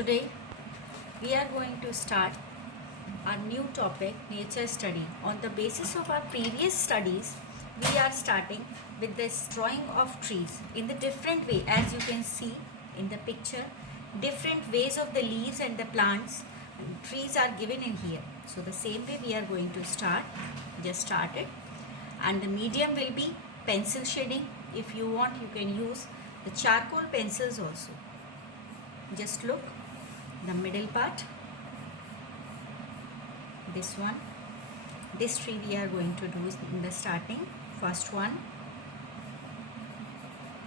Today we are going to start a new topic, nature study. On the basis of our previous studies, we are starting with this drawing of trees in the different way. As you can see in the picture, different ways of the leaves and the plants, trees are given in here. So the same way we are going to start. Just start it. And the medium will be pencil shading. If you want, you can use the charcoal pencils also. Just look the middle part, this one, this tree we are going to do in the starting. First one,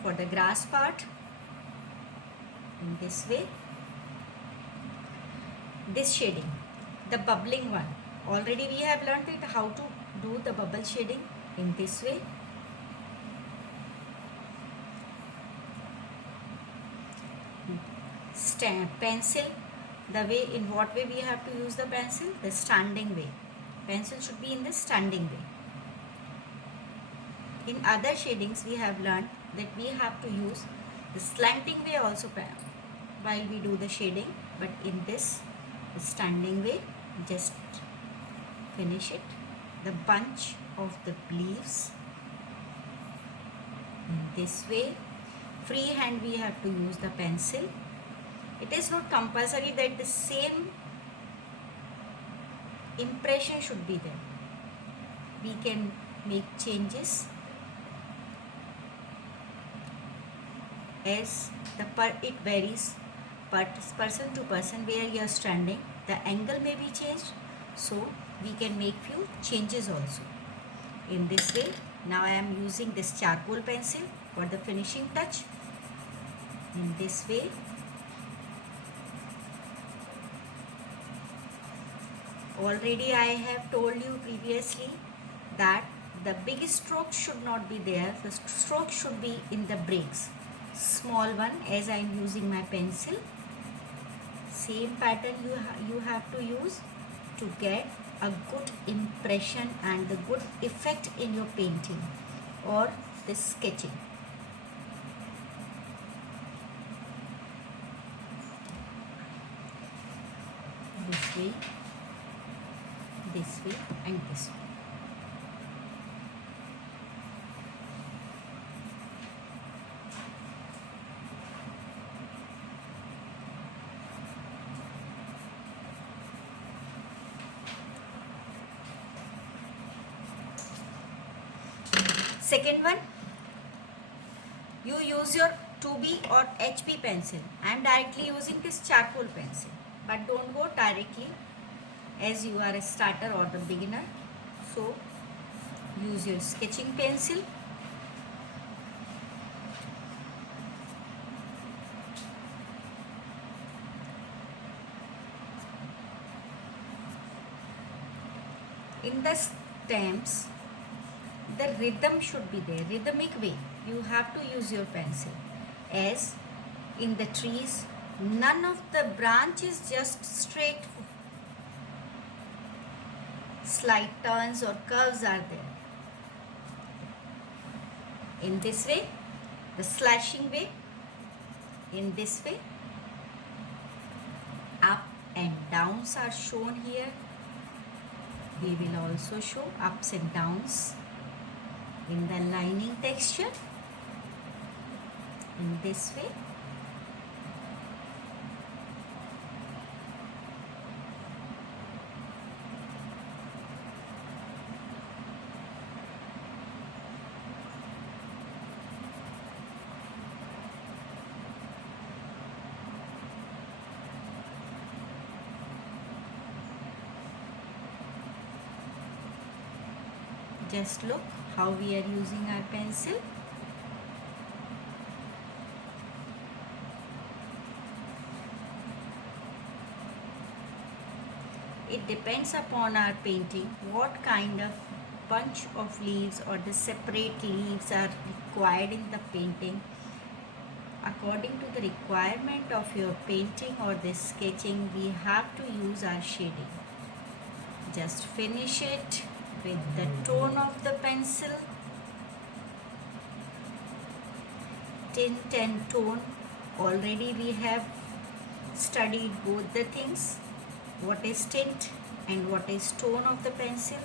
for the grass part, in this way. This shading, the bubbling one, already we have learned it how to do the bubble shading in this way. Pencil, the way, in what way we have to use the pencil? The standing way. Pencil should be in the standing way. In other shadings we have learned that we have to use the slanting way also while we do the shading, but in this the standing way, just finish it. The bunch of the leaves in this way. Free hand we have to use the pencil. It is not compulsory that the same impression should be there. We can make changes as it varies person to person where you are standing. The angle may be changed, so we can make few changes also. In this way, now I am using this charcoal pencil for the finishing touch. In this way, already I have told you previously that the big stroke should not be there. The stroke should be in the breaks. Small one, as I am using my pencil. Same pattern you have to use to get a good impression and the good effect in your painting or the sketching. This way, this way and this way. Second one, you use your 2B or HB pencil. I am directly using this charcoal pencil, but don't go directly as you are a starter or the beginner. So use your sketching pencil. In the stems, the rhythm should be there, rhythmic way. You have to use your pencil. As in the trees, none of the branches just straight. Slight turns or curves are there. In this way, the slashing way. In this way, up and downs are shown here. We will also show ups and downs in the lining texture. In this way. Just look how we are using our pencil. It depends upon our painting what kind of bunch of leaves or the separate leaves are required in the painting. According to the requirement of your painting or the sketching, we have to use our shading. Just finish it with the tone of the pencil. Tint and tone, already we have studied both the things, what is tint and what is tone of the pencil.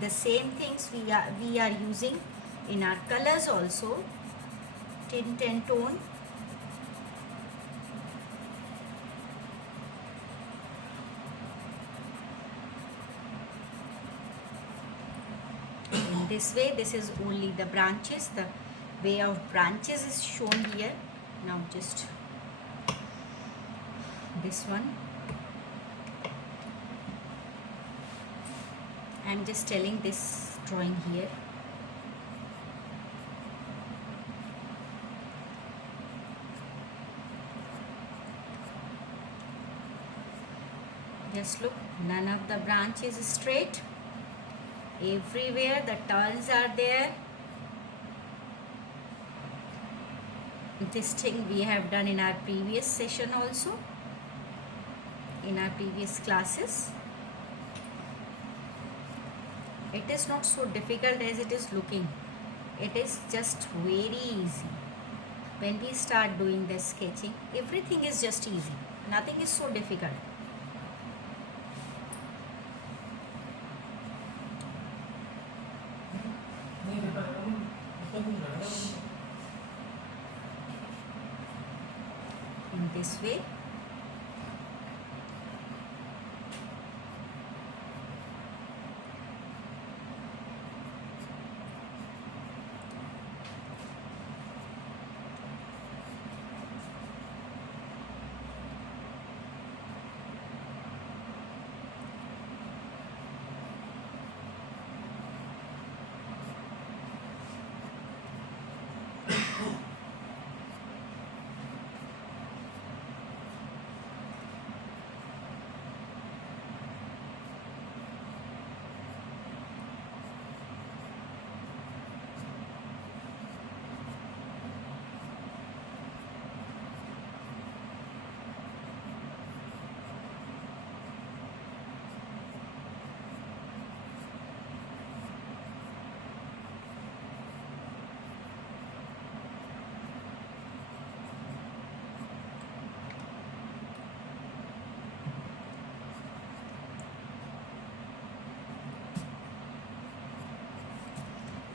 The same things we are using in our colors also, tint and tone. In this way, this is only the branches. The way of branches is shown here. Now just this one. I am just telling this drawing here. Just look, none of the branches is straight. Everywhere the turns are there. This thing we have done in our previous session also, in our previous classes. It is not so difficult as it is looking. It is just very easy. When we start doing the sketching, everything is just easy. Nothing is so difficult. In this way.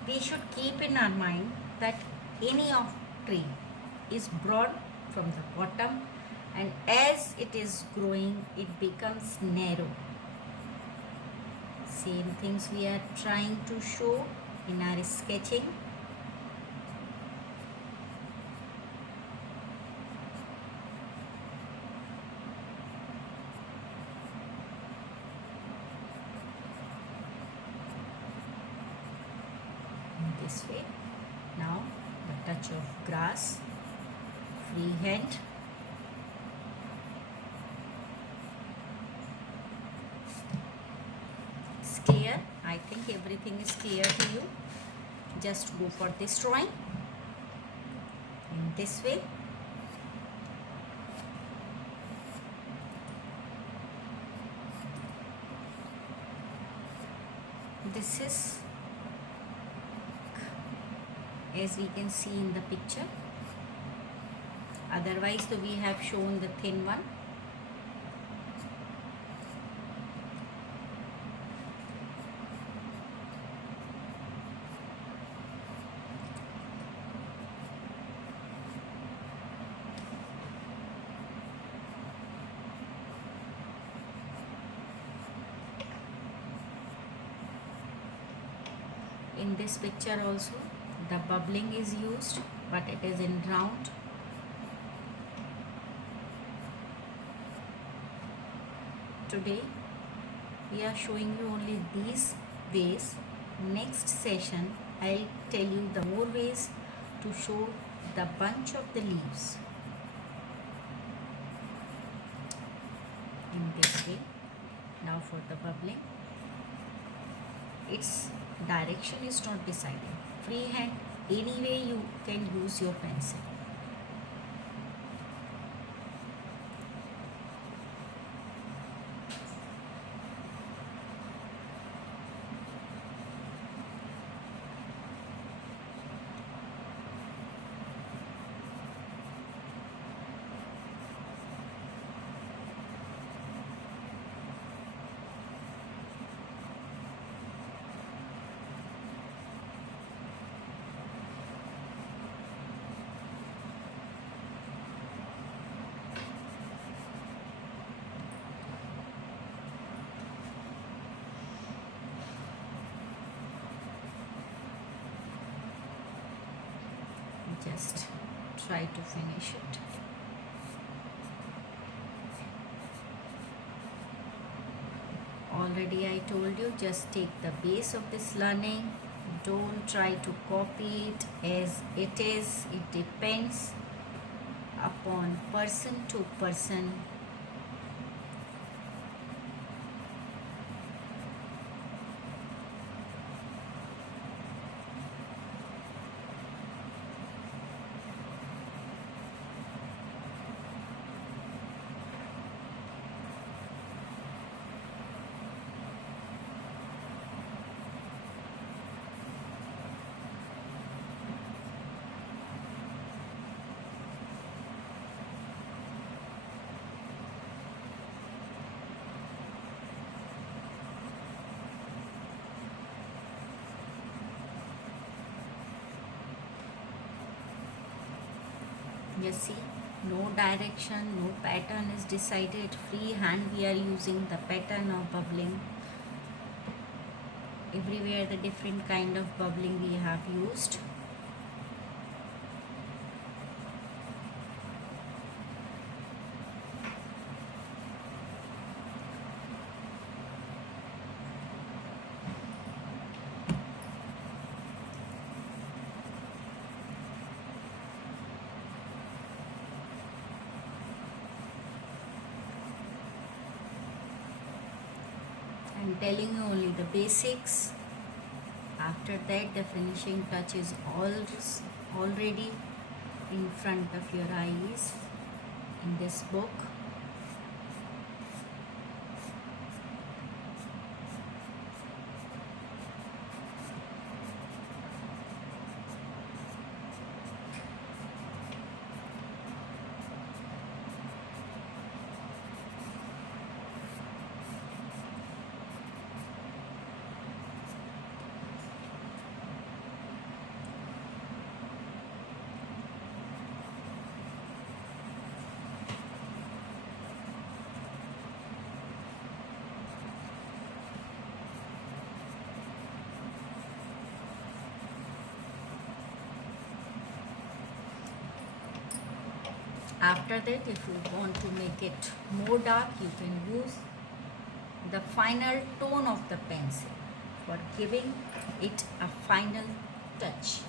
We should keep in our mind that any of tree is broad from the bottom, and as it is growing it becomes narrow. Same things we are trying to show in our sketching. This way. Now the touch of grass, free hand. It's clear. I think everything is clear to you. Just go for this drawing in this way. This is as we can see in the picture. Otherwise we have shown the thin one. In this picture also the bubbling is used, but it is in round. Today we are showing you only these ways. Next session I'll tell you the more ways to show the bunch of the leaves in this way. Now for the bubbling, its direction is not decided. Free hand, any way you can use your pencil. just try to finish it. Already I told you, just take the base of this learning. Don't try to copy it as it is. It depends upon person to person. You see, no direction, no pattern is decided. Free hand we are using the pattern of bubbling. Everywhere the different kind of bubbling we have used. I'm telling you only the basics. After that, the finishing touch is already in front of your eyes in this book. After that, if you want to make it more dark, you can use the final tone of the pencil for giving it a final touch.